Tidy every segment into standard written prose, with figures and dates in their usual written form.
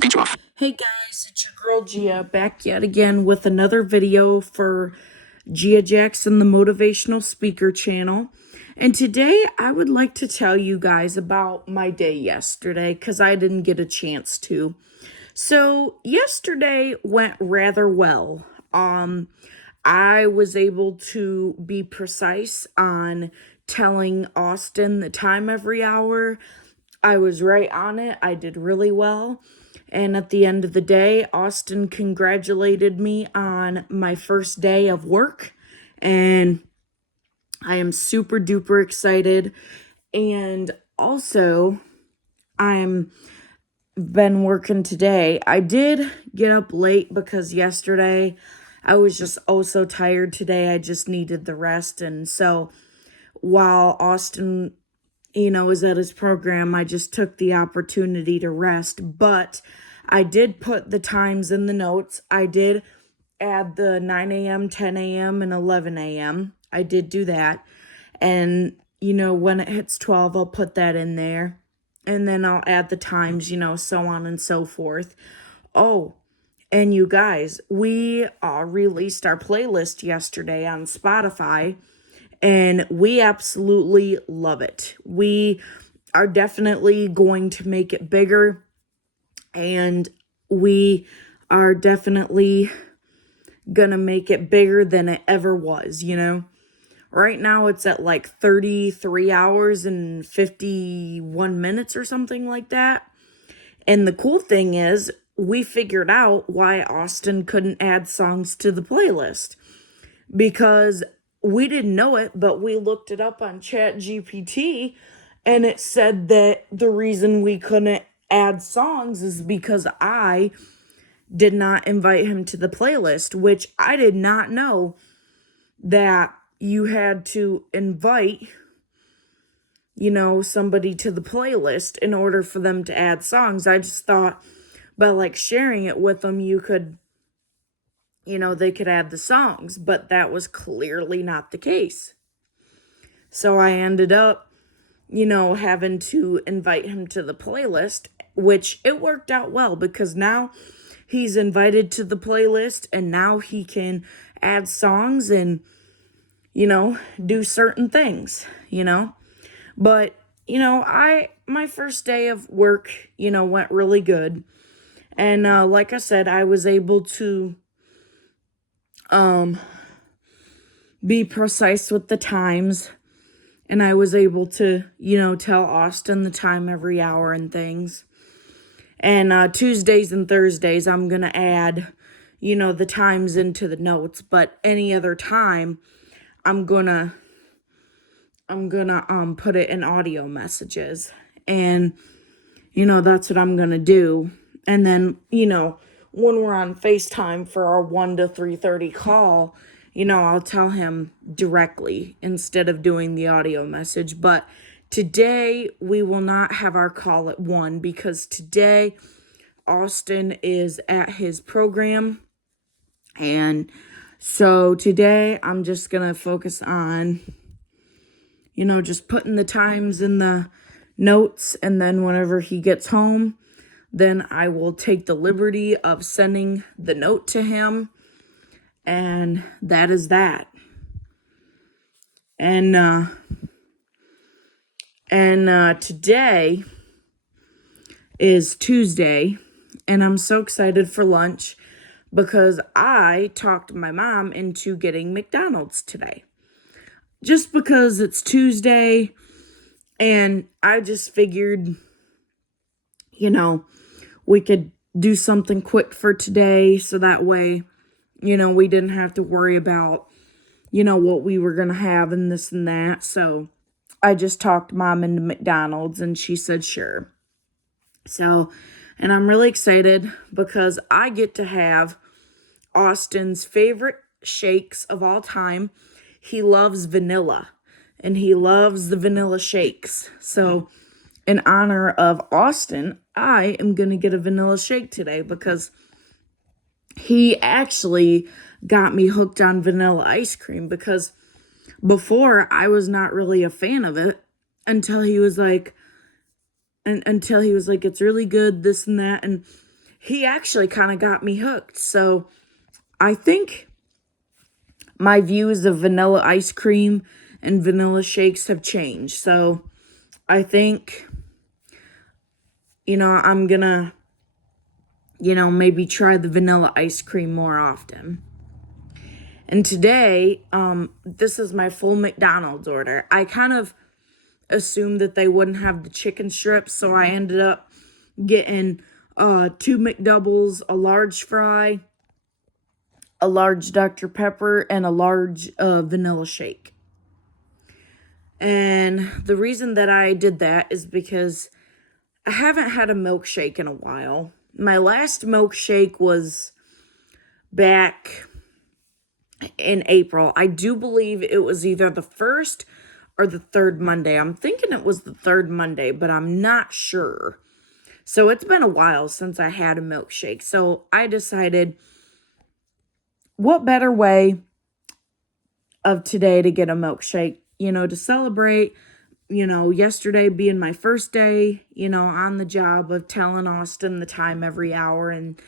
Speech off. Hey guys, it's your girl Gia back yet again with another video for Gia Jackson, the Motivational Speaker channel. And today I would like to tell you guys about my day yesterday because I didn't get a chance to. So yesterday went rather well. I was able to be precise on telling Austin the time every hour. I was right on it. I did really well. And at the end of the day, Austin congratulated me on my first day of work. And I am super duper excited. And also, I'm been working today. I did get up late because yesterday I was just so tired today. I just needed the rest. And so while Austin was at his program, I just took the opportunity to rest. But I did put the times in the notes. I did add the 9 a.m., 10 a.m., and 11 a.m. I did do that. And, when it hits 12, I'll put that in there. And then I'll add the times, so on and so forth. Oh, and you guys, we released our playlist yesterday on Spotify. And we absolutely love it. We are definitely going to make it bigger. And we are definitely going to make it bigger than it ever was, Right now it's at like 33 hours and 51 minutes or something like that. And the cool thing is, we figured out why Austin couldn't add songs to the playlist. Because we didn't know it, but we looked it up on ChatGPT, and it said that the reason we couldn't add songs is because I did not invite him to the playlist, which I did not know that you had to invite, somebody to the playlist in order for them to add songs. I just thought by sharing it with them, you could they could add the songs, but that was clearly not the case. So I ended up, having to invite him to the playlist, which it worked out well because now he's invited to the playlist and now he can add songs and, do certain things, But, my first day of work, went really good. And like I said, I was able to be precise with the times, and I was able to, tell Austin the time every hour and things. And Tuesdays and Thursdays, I'm going to add, the times into the notes, but any other time, I'm going to put it in audio messages. And, that's what I'm going to do. And then, when we're on FaceTime for our 1 to 3:30 call, I'll tell him directly instead of doing the audio message. But today we will not have our call at 1 because today Austin is at his program. And so today I'm just going to focus on, just putting the times in the notes. And then whenever he gets home, then I will take the liberty of sending the note to him. And that is that. And today is Tuesday, and I'm so excited for lunch because I talked my mom into getting McDonald's today. Just because it's Tuesday, and I just figured, we could do something quick for today so that way, we didn't have to worry about, what we were going to have and this and that. So I just talked Mom into McDonald's and she said sure. So, and I'm really excited because I get to have Austin's favorite shakes of all time. He loves vanilla and he loves the vanilla shakes. So in honor of Austin, I am going to get a vanilla shake today because he actually got me hooked on vanilla ice cream because before I was not really a fan of it until he was like, it's really good, this and that. And he actually kind of got me hooked. So I think my views of vanilla ice cream and vanilla shakes have changed. So I think, I'm gonna, maybe try the vanilla ice cream more often. And today, this is my full McDonald's order. I kind of assumed that they wouldn't have the chicken strips, so I ended up getting 2 McDoubles, a large fry, a large Dr. Pepper, and a large vanilla shake. And the reason that I did that is because I haven't had a milkshake in a while. My last milkshake was back in April. I do believe it was either the first or the third Monday. I'm thinking it was the third Monday, but I'm not sure. So it's been a while since I had a milkshake. So I decided, what better way of today to get a milkshake, to celebrate, yesterday being my first day, on the job of telling Austin the time every hour and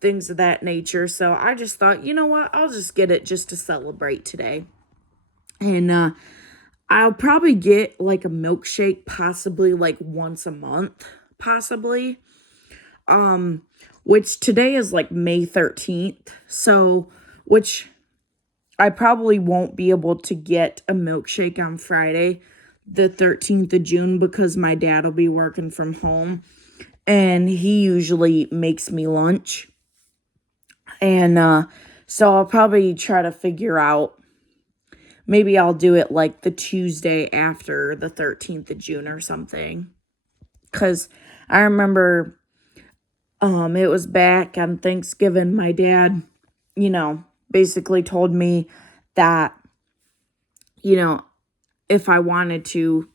things of that nature. So I just thought, you know what, I'll just get it just to celebrate today. And I'll probably get like a milkshake possibly like once a month, possibly. Which today is like May 13th. So, which I probably won't be able to get a milkshake on Friday, the 13th of June, because my dad will be working from home. And he usually makes me lunch. And so I'll probably try to figure out, maybe I'll do it like the Tuesday after the 13th of June or something. Because I remember it was back on Thanksgiving, my dad, basically told me that, if I wanted to,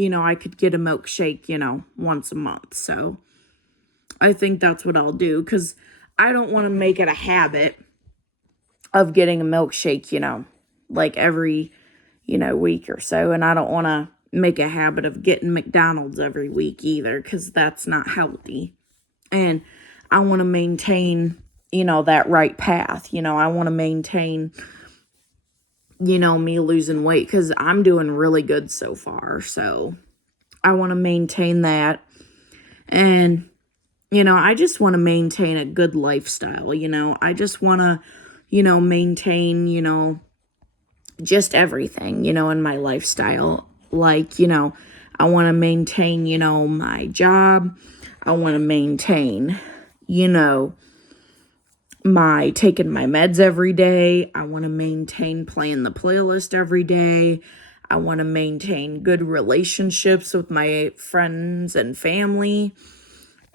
I could get a milkshake, once a month. So I think that's what I'll do, because I don't want to make it a habit of getting a milkshake, like every, week or so. And I don't want to make a habit of getting McDonald's every week either, because that's not healthy. And I want to maintain, that right path. I want to maintain, me losing weight, because I'm doing really good so far. So I want to maintain that. And, I just want to maintain a good lifestyle. I just want to, maintain, just everything, in my lifestyle. Like, I want to maintain, my job. I want to maintain, my taking my meds every day. I want to maintain playing the playlist every day. I want to maintain good relationships with my friends and family.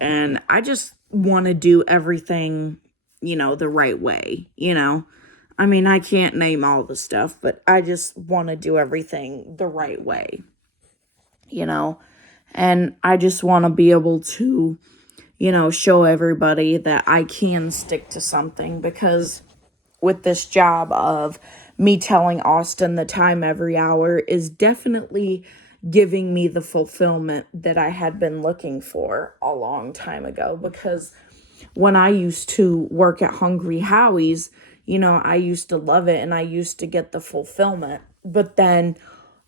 And I just want to do everything, the right way, I mean, I can't name all the stuff, but I just want to do everything the right way, and I just want to be able to, show everybody that I can stick to something, because with this job of me telling Austin the time every hour is definitely giving me the fulfillment that I had been looking for a long time ago. Because when I used to work at Hungry Howie's, I used to love it and I used to get the fulfillment. But then,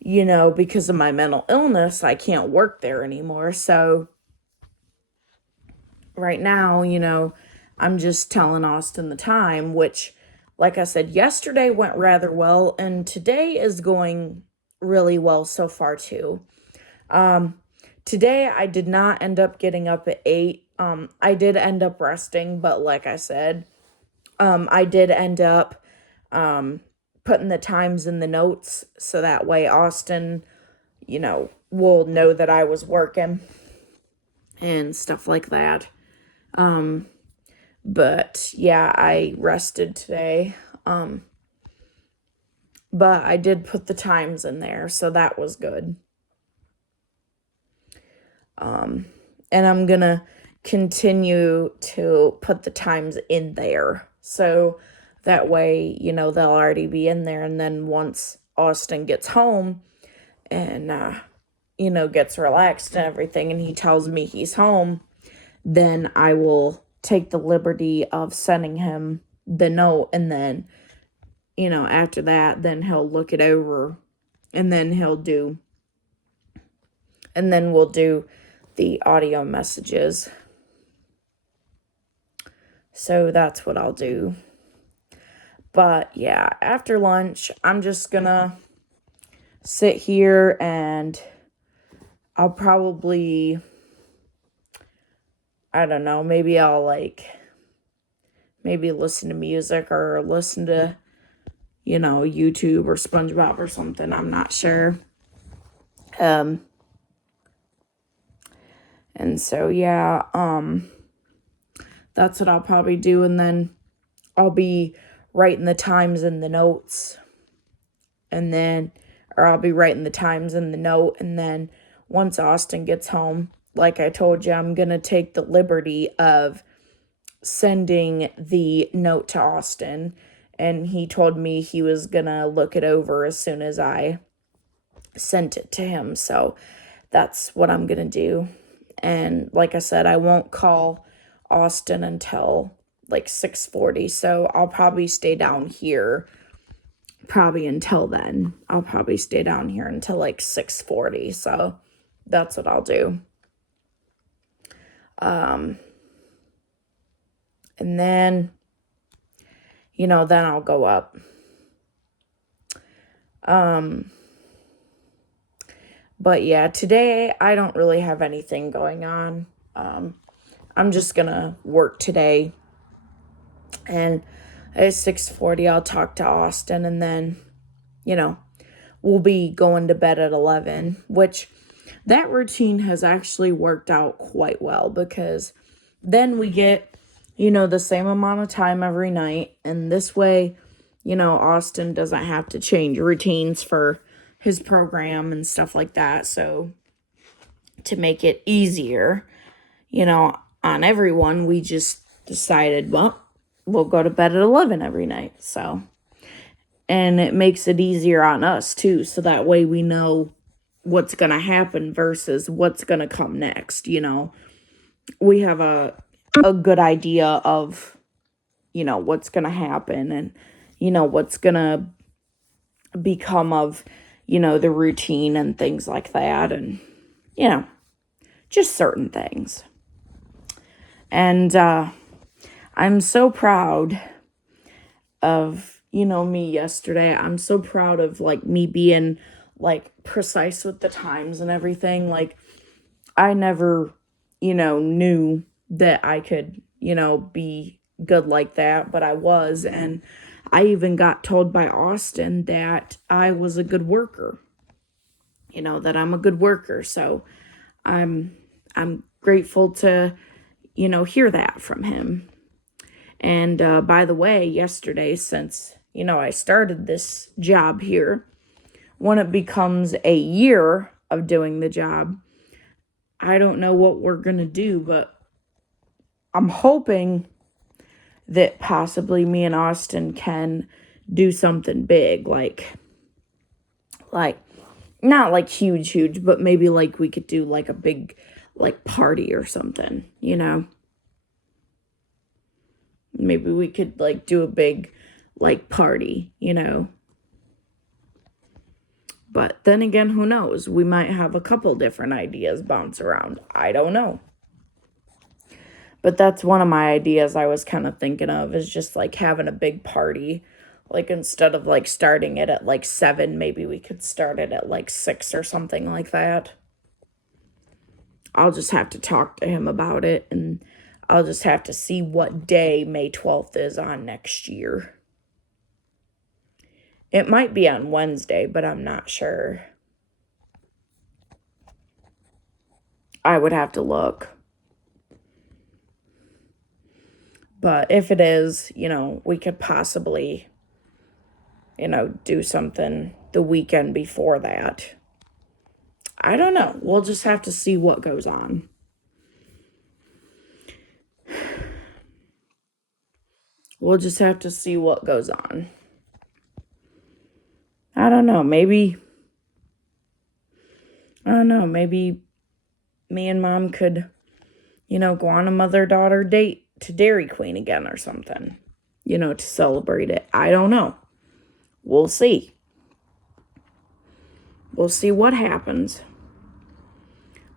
because of my mental illness, I can't work there anymore. So right now, I'm just telling Austin the time, which, like I said, yesterday went rather well, and today is going really well so far too. Today I did not end up getting up at 8. I did end up resting, but like I said, I did end up putting the times in the notes, so that way Austin, will know that I was working and stuff like that. But yeah, I rested today. But I did put the times in there, so that was good. And I'm gonna continue to put the times in there, so that way, they'll already be in there. And then once Austin gets home and, gets relaxed and everything, and he tells me he's home, then I will, take the liberty of sending him the note, and then, after that, then he'll look it over, and then we'll do the audio messages. So that's what I'll do. But yeah, after lunch, I'm just gonna sit here and I'll probably, I don't know, maybe I'll maybe listen to music or listen to, YouTube or SpongeBob or something. I'm not sure. And so, yeah, that's what I'll probably do. And then I'll be writing the times in the notes. Or I'll be writing the times in the note. And then once Austin gets home, like I told you, I'm going to take the liberty of sending the note to Austin. And he told me he was going to look it over as soon as I sent it to him. So that's what I'm going to do. And like I said, I won't call Austin until 6:40. So I'll probably stay down here probably until then. I'll probably stay down here until 6:40. So that's what I'll do. And then, then I'll go up. But yeah, today I don't really have anything going on. I'm just gonna work today. And at 6:40, I'll talk to Austin, and then, we'll be going to bed at 11, which that routine has actually worked out quite well, because then we get, the same amount of time every night. And this way, Austin doesn't have to change routines for his program and stuff like that. So to make it easier, on everyone, we just decided, well, we'll go to bed at 11 every night. So, and it makes it easier on us too. So that way we know what's going to happen versus what's going to come next. We have a good idea of, what's going to happen, and, what's going to become of, the routine and things like that. And, just certain things. And, I'm so proud of, me yesterday. I'm so proud of, me being, precise with the times and everything. I never, knew that I could, be good like that, but I was. And I even got told by Austin that I was a good worker, that I'm a good worker. So I'm grateful to, hear that from him. And by the way, yesterday, since, I started this job here, when it becomes a year of doing the job, I don't know what we're going to do, but I'm hoping that possibly me and Austin can do something big, not huge, but maybe we could do a big party or something, Maybe we could do a big party, But then again, who knows? We might have a couple different ideas bounce around. I don't know. But that's one of my ideas I was kind of thinking of, is just having a big party. Instead of starting it at 7, maybe we could start it at 6 or something like that. I'll just have to talk to him about it, and I'll just have to see what day May 12th is on next year. It might be on Wednesday, but I'm not sure. I would have to look. But if it is, we could possibly, do something the weekend before that. I don't know. We'll just have to see what goes on. We'll just have to see what goes on. I don't know. Maybe me and Mom could, go on a mother-daughter date to Dairy Queen again or something, to celebrate it. I don't know. We'll see. We'll see what happens.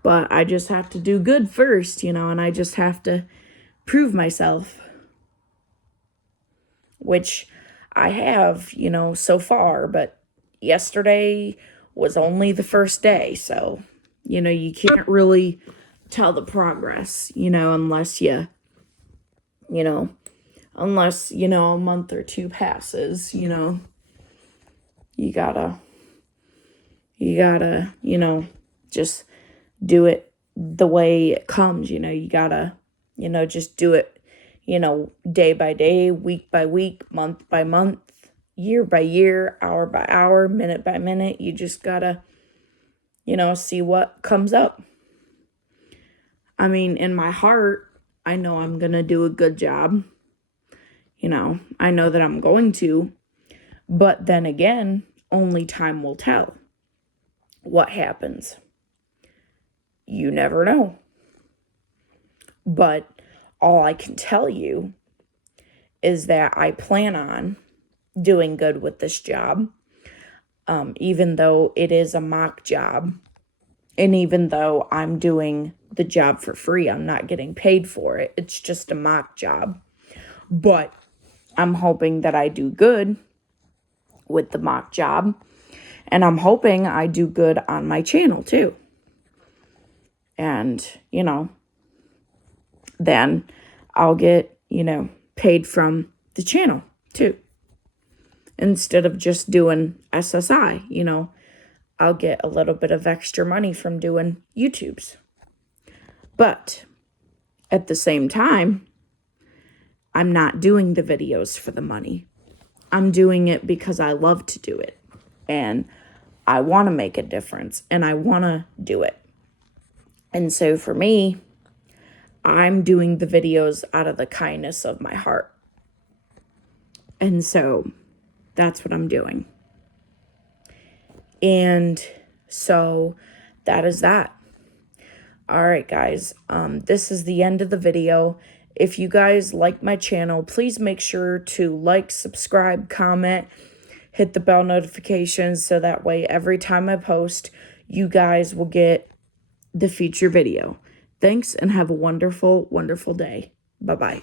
But I just have to do good first, and I just have to prove myself, which I have, so far, but yesterday was only the first day, so, you can't really tell the progress, unless a month or two passes, you gotta, just do it the way it comes, you gotta, just do it, day by day, week by week, month by month, year by year, hour by hour, minute by minute. You just gotta, see what comes up. I mean, in my heart, I know I'm gonna do a good job. I know that I'm going to, but then again, only time will tell what happens. You never know. But all I can tell you is that I plan on doing good with this job, even though it is a mock job, and even though I'm doing the job for free, I'm not getting paid for it. It's just a mock job. But I'm hoping that I do good with the mock job, and I'm hoping I do good on my channel too. And, then I'll get, paid from the channel too. Instead of just doing SSI, I'll get a little bit of extra money from doing YouTubes. But at the same time, I'm not doing the videos for the money. I'm doing it because I love to do it. And I want to make a difference. And I want to do it. And so for me, I'm doing the videos out of the kindness of my heart. And so that's what I'm doing. And so that is that. All right, guys. This is the end of the video. If you guys like my channel, please make sure to like, subscribe, comment, hit the bell notifications so that way every time I post, you guys will get the future video. Thanks and have a wonderful, wonderful day. Bye-bye.